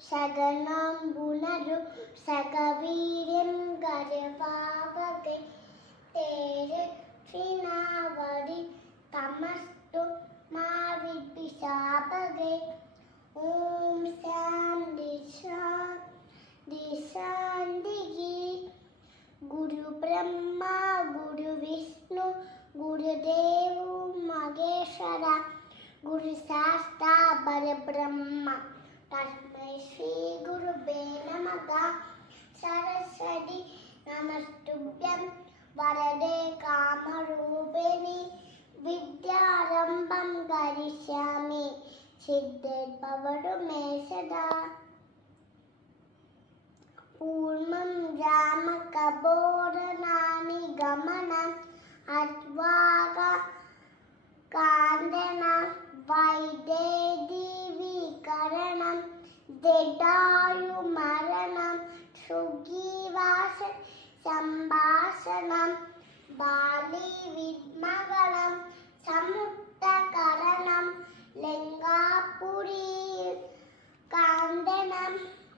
ശകനം പുനരു സകവീര്യം ഗർവാവകെ തേര് ശ്രീനാവടി തമസ്തു മാവിദ്വിഷാപകെ ഓം ശാന്തി ശാന്തി ശാന്തി ഗുരു ബ്രഹ്മ ഗുരു വിഷ്ണു ഗുരുദേവോ മഹേശ്വര ഗുരു സാക്ഷാ പരബ്രഹ്മ തസ്മൈ ശ്രീ ഗുരുവേ നമഃ സരസ്വതി നമസ്തുഭ്യം വരദേ കാമരൂപിണി വിദ്യാരംഭം കരിഷ്യാമി സിദ്ധിർഭവതു മേ സദാ പൂർണ്ണം രാമകബോധനാനി ഗമനം അദ്വാക കാന്തനം വൈദേവീകരണം ജടായുമരണം സുഖീവാസ സംഭാഷണം ബാലി വിദ്മകണം സമുക്തകരണം